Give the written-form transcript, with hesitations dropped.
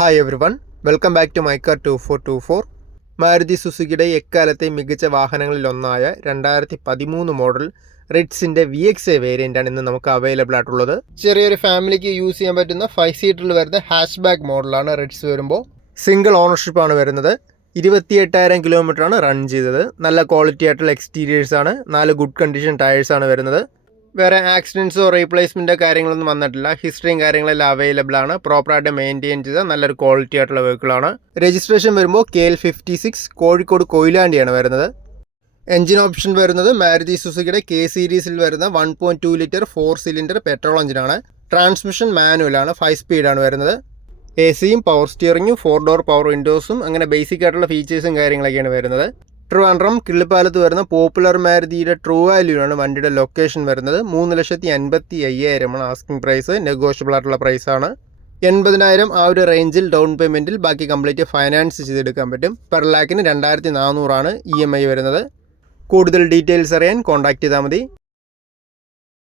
Hi everyone, welcome back to my car 2424. Maruti സുസുക്കിയുടെ എക്കാലത്തെ മികച്ച വാഹനങ്ങളിലൊന്നായ 2013 മോഡൽ റിഡ്സിൻ്റെ VXA വേരിയൻ്റാണ് ഇന്ന് നമുക്ക് അവൈലബിൾ ആയിട്ടുള്ളത്. ചെറിയൊരു ഫാമിലിക്ക് യൂസ് ചെയ്യാൻ പറ്റുന്ന 5 സീറ്ററിൽ വരുന്ന ഹാഷ് ബാക്ക് മോഡലാണ് റിഡ്സ് വരുമ്പോൾ. സിംഗിൾ ഓണർഷിപ്പാണ് വരുന്നത്. 28,000 കിലോമീറ്ററാണ് റൺ ചെയ്തത്. നല്ല ക്വാളിറ്റി ആയിട്ടുള്ള എക്സ്റ്റീരിയേഴ്സാണ്. 4 ഗുഡ് കണ്ടീഷൻ ടയേഴ്സാണ് വരുന്നത്. വേറെ ആക്സിഡൻസോ റീപ്ലേസ്മെൻറ്റോ കാര്യങ്ങളൊന്നും വന്നിട്ടില്ല. ഹിസ്റ്ററിയും കാര്യങ്ങളെല്ലാം അവൈലബിൾ ആണ്. പ്രോപ്പറായിട്ട് മെയിൻറ്റെയിൻ ചെയ്ത നല്ലൊരു ക്വാളിറ്റി ആയിട്ടുള്ള വെഹിക്കിളാണ്. രജിസ്ട്രേഷൻ വരുമ്പോൾ KL56 കോഴിക്കോട് കൊയിലാണ്ടിയാണ് വരുന്നത്. എഞ്ചിൻ ഓപ്ഷൻ വരുന്നത് മാരുതി സുസുക്കിയുടെ K സീരീസിൽ വരുന്ന 1.2 ലിറ്റർ 4 സിലിണ്ടർ പെട്രോൾ എഞ്ചിനാണ്. ട്രാൻസ്മിഷൻ മാനുവലാണ്. 5 സ്പീഡാണ് വരുന്നത്. AC-യും പവർ സ്റ്റിയറിങ്ങും 4 ഡോർ പവർ വിൻഡോസും അങ്ങനെ ബേസിക് ആയിട്ടുള്ള ഫീച്ചേഴ്സും കാര്യങ്ങളൊക്കെയാണ് വരുന്നത്. ട്രിവാൻഡ്രം കിള്ളിപ്പാലത്ത് വരുന്ന പോപ്പുലർ മാരുതിയുടെ ട്രൂ വാല്യൂയാണ് വണ്ടിയുടെ ലൊക്കേഷൻ വരുന്നത്. 3,55,000 ആസ്കിംഗ് പ്രൈസ്. നെഗോഷ്യബിൾ ആയിട്ടുള്ള പ്രൈസാണ്. 80,000 ആ ഒരു റേഞ്ചിൽ ഡൗൺ പേയ്മെൻറ്റിൽ ബാക്കി കംപ്ലീറ്റ് ഫൈനാൻസ് ചെയ്തെടുക്കാൻ പറ്റും. പെർ ലാക്കിന് 2,400 EMI വരുന്നത്. കൂടുതൽ ഡീറ്റെയിൽസ് അറിയാൻ കോൺടാക്ട് ചെയ്താൽ മതി.